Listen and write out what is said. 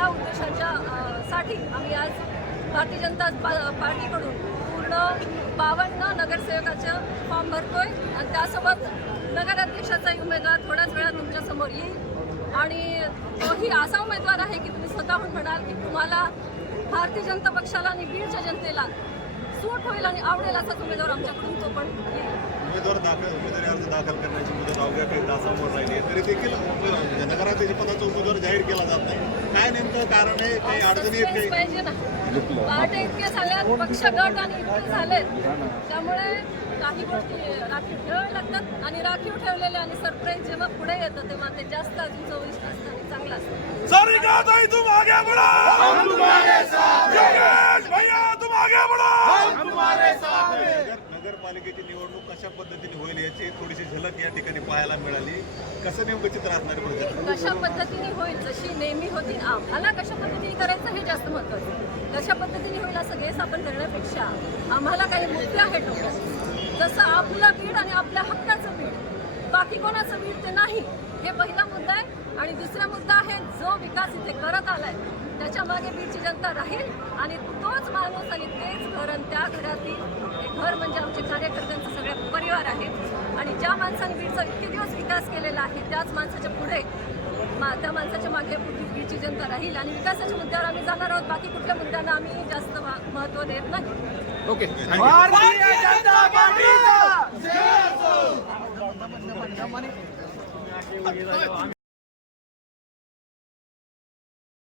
या उद्देशाच्या साठी आम्ही आज भारतीय जनता पार्टीकडून पूर्ण बावन्न नगरसेवकाचं फॉर्म भरतोय. आणि त्यासोबत नगराध्यक्षाचाही उमेदवार थोड्याच वेळा तुमच्यासमोर येईल. आणि तोही असा उमेदवार आहे की तुम्ही स्वतःहून म्हणाल की तुम्हाला भारतीय जनता पक्षाला आणि बीडच्या जनतेला सूट होईल आणि आवडेल असाच उमेदवार आमच्याकडून तो पण उमेदवार दाखल उमेदवारी अर्ज दाखल करण्याची मुदत अवघ्या काही तासांवर राहिली तरी देखील नगराध्यक्ष पदाचा उमेदवार जाहीर केला जात नाही. काय नेमकं कारण आहे? काही अडचणी आहेत काही? पाहिजे ना. पहाटे इतके झाल्यात पक्ष गट आणि इतके झालेत. त्यामुळे काही गोष्टी राखीव ठेवाव्या लागतात आणि राखीव ठेवलेले आणि सरप्राईज जेव्हा पुढे येतं तेव्हा ते जास्त अजून चविष्ट असतं आणि चांगलं असतं. सरिका ताई तुम आगे बढ़ो हम तुम्हारे साथ योगेश भैया तुम आगे बढ़ो हम तुम्हारे साथ नगर- नगरपालिकेची निवडणूक कशा पद्धतीने होईल याची थोडीशी झलक या ठिकाणी पाहायला मिळाली. कसं नेमकं चित्र असणार आहे कशा पद्धतीने होईल जशी नेहमी होती आम्हाला कशा पद्धतीने करायचं हे जास्त महत्वाचं कशा पद्धतीने होईल असं गेस आपण करण्यापेक्षा आम्हाला काही मुद्दे आहेत डोक्यात. जसं आपलं बीड आणि आपल्या हक्काचं बीड. बाकी कोणाचं बीड ते नाही हे पहिला मुद्दा आहे. आणि दुसरा मुद्दा आहे जो विकास इथे करत आलाय त्याच्यामागे बीडची जनता राहील आणि तोच माणूस आणि तेच घर आणि त्या घरातील घर म्हणजे आमचे कार्यकर्ते परिवार आहेत आणि ज्या माणसाने बीडचा इतके दिवस विकास केलेला आहे त्याच माणसाच्या पुढे मा त्या माणसाच्या मागे बीडची जनता राहील आणि विकासाच्या मुद्द्यावर आम्ही जाणार आहोत. बाकी कुठल्या मुद्द्यांना आम्ही जास्त महत्त्व देत नाही. भारतीय जनता पार्टी